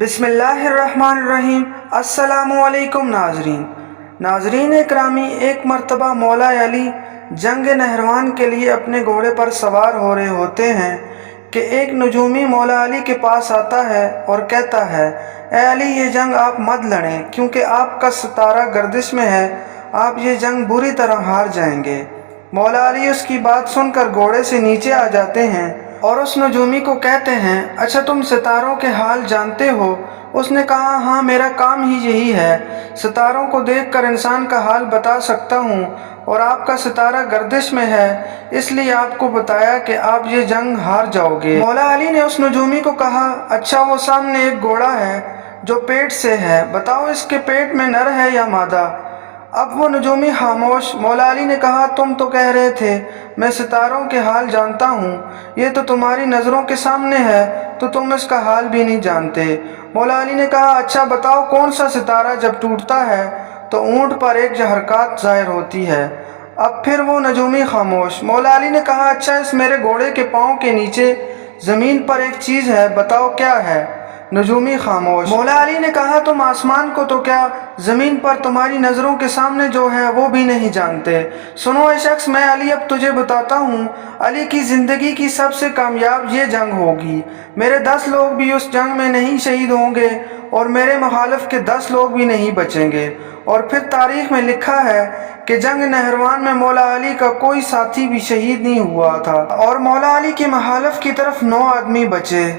بسم اللہ الرحمن الرحیم۔ السلام علیکم ناظرین اکرامی، ایک مرتبہ مولا علی جنگ نہروان کے لیے اپنے گھوڑے پر سوار ہو رہے ہوتے ہیں کہ ایک نجومی مولا علی کے پاس آتا ہے اور کہتا ہے، اے علی، یہ جنگ آپ مت لڑیں کیونکہ آپ کا ستارہ گردش میں ہے، آپ یہ جنگ بری طرح ہار جائیں گے۔ مولا علی اس کی بات سن کر گھوڑے سے نیچے آ جاتے ہیں اور اس نجومی کو کہتے ہیں، اچھا تم ستاروں کے حال جانتے ہو؟ اس نے کہا، ہاں، میرا کام ہی یہی ہے، ستاروں کو دیکھ کر انسان کا حال بتا سکتا ہوں، اور آپ کا ستارہ گردش میں ہے، اس لیے آپ کو بتایا کہ آپ یہ جنگ ہار جاؤ گے۔ مولا علی نے اس نجومی کو کہا، اچھا وہ سامنے ایک گھوڑا ہے جو پیٹ سے ہے، بتاؤ اس کے پیٹ میں نر ہے یا مادہ؟ اب وہ نجومی خاموش۔ مولا علی نے کہا، تم تو کہہ رہے تھے میں ستاروں کے حال جانتا ہوں، یہ تو تمہاری نظروں کے سامنے ہے تو تم اس کا حال بھی نہیں جانتے۔ مولا علی نے کہا، اچھا بتاؤ کون سا ستارہ جب ٹوٹتا ہے تو اونٹ پر ایک حرکات ظاہر ہوتی ہے؟ اب پھر وہ نجومی خاموش۔ مولا علی نے کہا، اچھا اس میرے گھوڑے کے پاؤں کے نیچے زمین پر ایک چیز ہے، بتاؤ کیا ہے؟ نجومی خاموش۔ مولا علی نے کہا، تم آسمان کو تو کیا، زمین پر تمہاری نظروں کے سامنے جو ہے وہ بھی نہیں جانتے۔ سنو اے شخص، میں علی اب تجھے بتاتا ہوں، علی کی زندگی کی سب سے کامیاب یہ جنگ ہوگی، میرے 10 لوگ بھی اس جنگ میں نہیں شہید ہوں گے اور میرے مخالف کے 10 لوگ بھی نہیں بچیں گے۔ اور پھر تاریخ میں لکھا ہے کہ جنگ نہروان میں مولا علی کا کوئی ساتھی بھی شہید نہیں ہوا تھا اور مولا علی کے مخالف کی طرف 9 آدمی بچے۔